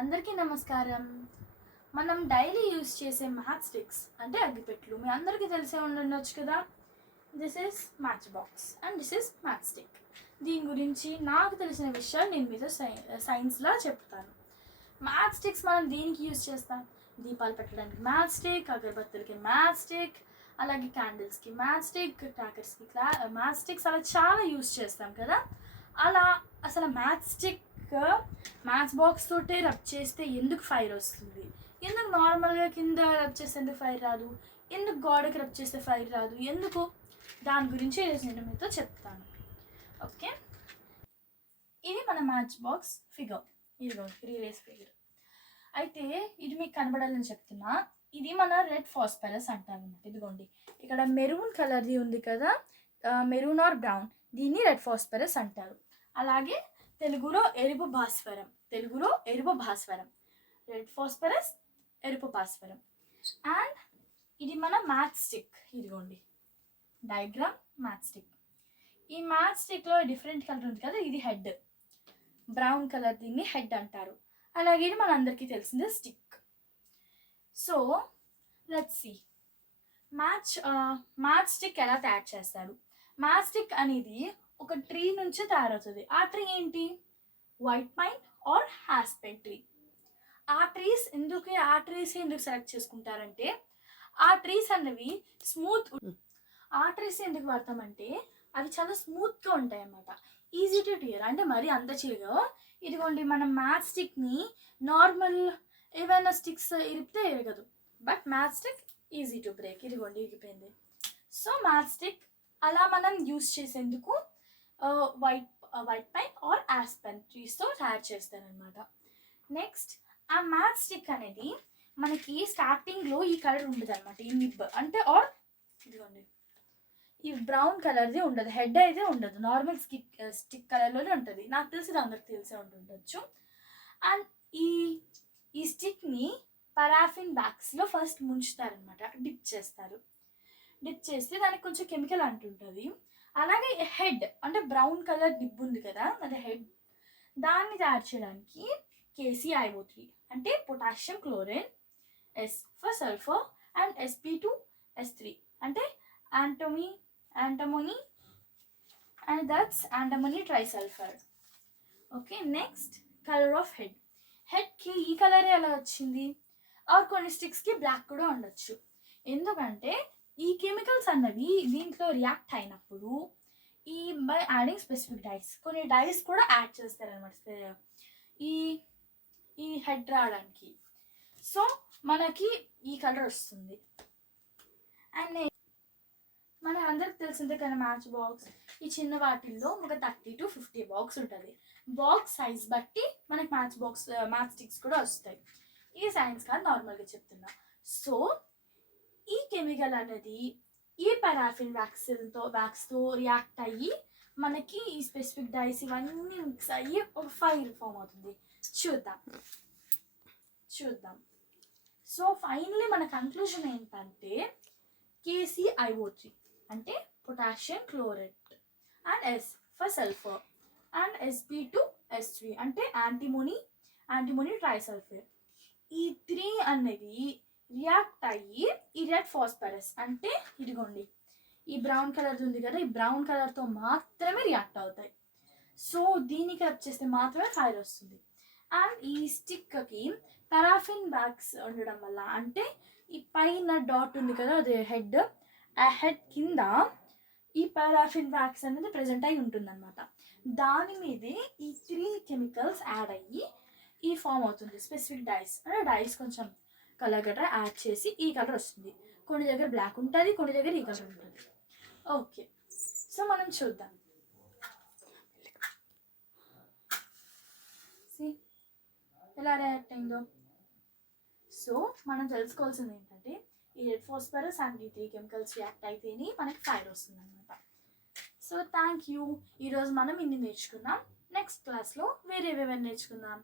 అందరికీ నమస్కారం. మనం డైలీ యూజ్ చేసే మ్యాచ్ స్టిక్స్ అంటే అగ్గిపెట్లు మీ అందరికీ తెలిసే ఉండొచ్చు కదా. This is match box and this is match stick. దీని గురించి నాకు తెలిసిన విషయాలు నేను మీతో సైన్స్లా చెప్తాను. మ్యాచ్ స్టిక్స్ మనం దీనికి యూజ్ చేస్తాం. దీపాలు పెట్టడానికి మ్యాచ్ స్టిక్, అగరబత్తులకి మ్యాచ్ స్టిక్, అలాగే క్యాండిల్స్కి మ్యాచ్ స్టిక్, క్రాకర్స్కి మ్యాచ్ స్టిక్స్ అలా చాలా యూజ్ చేస్తాం కదా. అలా అసలు మ్యాచ్ స్టిక్ మ్యాచ్ బాక్స్ తోటే రబ్ చేస్తే ఎందుకు ఫైర్ వస్తుంది, ఎందుకు నార్మల్గా కింద రబ్ చేస్తే ఎందుకు ఫైర్ రాదు, ఎందుకు గోడకి రబ్ చేస్తే ఫైర్ రాదు, ఎందుకు, దాని గురించి నేను మీతో చెప్తాను. ఓకే, ఇది మన మ్యాచ్ బాక్స్ ఫిగర్, ఇదిగో రీరేస్ ఫిగర్. అయితే ఇది మీకు కనబడాలని చెప్తున్నా. ఇది మన రెడ్ ఫాస్ఫరస్ అంటారు అన్నమాట. ఇదిగోండి ఇక్కడ మెరూన్ కలర్ది ఉంది కదా, మెరూన్ ఆర్ బ్రౌన్, దీన్ని రెడ్ ఫాస్ఫరస్ అంటారు. అలాగే తెలుగులో ఎరుపు భాస్వరం, రెడ్ ఫాస్ఫరస్, ఎరుపు భాస్వరం. అండ్ ఇది మన మ్యాచ్ స్టిక్, ఇదిగోండి డయాగ్రామ్ మ్యాచ్ స్టిక్. ఈ మ్యాచ్ స్టిక్లో డిఫరెంట్ కలర్ ఉంది కదా, ఇది హెడ్, బ్రౌన్ కలర్, దీన్ని హెడ్ అంటారు. అలాగే ఇది మనందరికీ తెలిసిందే stick. So let's see match stick ఎలా తయారు చేస్తారు. మ్యాచ్ స్టిక్ అనేది ఒక ట్రీ నుంచి తయారవుతుంది. ఆ ట్రీ ఏంటి, వైట్ పైన్ ఆర్ హాస్పెన్ ట్రీ. ఆ ట్రీస్ ఎందుకు సెలెక్ట్ చేసుకుంటారంటే, ఆ ట్రీస్ అన్నవి ఆ ట్రీస్ ఎందుకు వాడతామంటే అవి చాలా స్మూత్గా ఉంటాయి అన్నమాట, ఈజీ టు టియర్. అంటే మరి అంత చిలుగా, ఇదిగోండి మనం మ్యాచ్ స్టిక్ని నార్మల్ ఏవైనా స్టిక్స్ ఇరిపితే ఇరగదు, but matchstick easy to break. ఇదిగోండి ఇరిగిపోయింది. సో మ్యాచ్ స్టిక్ అలా మనం యూస్ చేసేందుకు వైట్ పైన్ ఆర్ ఆస్పెన్ ట్రీస్తో తయారు చేస్తారనమాట. నెక్స్ట్ ఆ మ్యాచ్ స్టిక్ అనేది మనకి స్టార్టింగ్లో ఈ కలర్ ఉండదు అనమాట, ఈ నిబ్ అంటే ఆర్ ఇదిగోండి ఈ బ్రౌన్ కలర్ది ఉండదు, హెడ్ అయితే ఉండదు, నార్మల్ స్టిక్ కలర్లోనే ఉంటుంది. నాకు తెలిసి ఇది అందరికి తెలిసే ఉంటుండొచ్చు. అండ్ ఈ స్టిక్ని పరాఫిన్ వ్యాక్స్లో ఫస్ట్ ముంచుతారనమాట, డిప్ చేస్తే దానికి కొంచెం కెమికల్ అంటుంటుంది. అలాగే హెడ్ అంటే బ్రౌన్ కలర్ నిబ్ ఉంది కదా, అది హెడ్, దాన్ని తయారు చేయడానికి KCiO3 అంటే potassium chloride, S for sulphur, and Sp2S3 అంటే antimony and that's antimony trisulfur. Okay, next colour of హెడ్కి ఈ కలరే ఎలా వచ్చింది, ఆర్ కొన్ని స్టిక్స్కి బ్లాక్ కూడా ఉండొచ్చు. ఎందుకంటే ఈ కెమికల్స్ అన్నవి దీంట్లో రియాక్ట్ అయినప్పుడు బై యాడింగ్ స్పెసిఫిక్ డైస్, కొన్ని డైస్ కూడా యాడ్ చేస్తారనమాట ఈ హెడ్ రావడానికి. సో మనకి ఈ కలర్ వస్తుంది. అండ్ మన అందరికి తెలిసిందే కదా మ్యాచ్ బాక్స్, ఈ చిన్న వాటిల్లో ఒక 30 to 50 బాక్స్ ఉంటుంది. బాక్స్ సైజ్ బట్టి మనకి మ్యాచ్ స్టిక్స్ కూడా వస్తాయి. ఈ సైన్స్ కాదు, నార్మల్గా చెప్తున్నా. సో ఈ కెమికల్ అనేది ఈ పారాఫిన్ వ్యాక్స్తో రియాక్ట్ అయ్యి మనకి ఈ స్పెసిఫిక్ డైస్ ఇవన్నీ మిక్స్ అయ్యి ఒక ఫైర్ ఫామ్ అవుతుంది. చూద్దాం. సో ఫైనలీ మన కంక్లూజన్ ఏంటంటే KCiO3 అంటే potassium chloride, and S for sulphur, and Sp2S3 అంటే యాంటిమోనీ ట్రైసల్ఫేట్. ఈ 3 అనేది రియాక్ట్ అయ్యి ఈ రెడ్ ఫాస్ఫరస్ అంటే ఇదిగోండి ఈ బ్రౌన్ కలర్ ఉంది కదా, ఈ బ్రౌన్ కలర్తో మాత్రమే రియాక్ట్ అవుతాయి. సో దీనికి రబ్ చేస్తే మాత్రమే ఫైర్ వస్తుంది. అండ్ ఈ స్టిక్కి పారాఫిన్ వ్యాక్స్ ఉండడం వల్ల, అంటే ఈ పైన డాట్ ఉంది కదా అది హెడ్, ఆ హెడ్ కింద ఈ పారాఫిన్ వ్యాక్స్ అనేది ప్రెజెంట్ అయి ఉంటుందన్నమాట. దాని మీదే ఈ 3 కెమికల్స్ యాడ్ అయ్యి ఈ ఫామ్ అవుతుంది స్పెసిఫిక్ డైస్. అంటే డైస్ కొంచెం కలర్ గట్రా యాడ్ చేసి ఈ కలర్ వస్తుంది. కొన్ని దగ్గర బ్లాక్ ఉంటుంది, కొన్ని దగ్గర ఈ కలర్ ఉంటుంది. ఓకే, సో మనం చూద్దాం. ఎలా రియాక్ట్ అయిందో. సో మనం తెలుసుకోవాల్సింది ఏంటంటే ఈ రెడ్ ఫాస్ఫరస్ అండ్ ఈ 3 కెమికల్స్ రియాక్ట్ అయితేనే మనకి ఫైర్ వస్తుంది అనమాట. So thank you. ఈరోజు మనం ఇన్ని నేర్చుకున్నాం. నెక్స్ట్ క్లాస్లో వేరేవేమైనా నేర్చుకుందాం.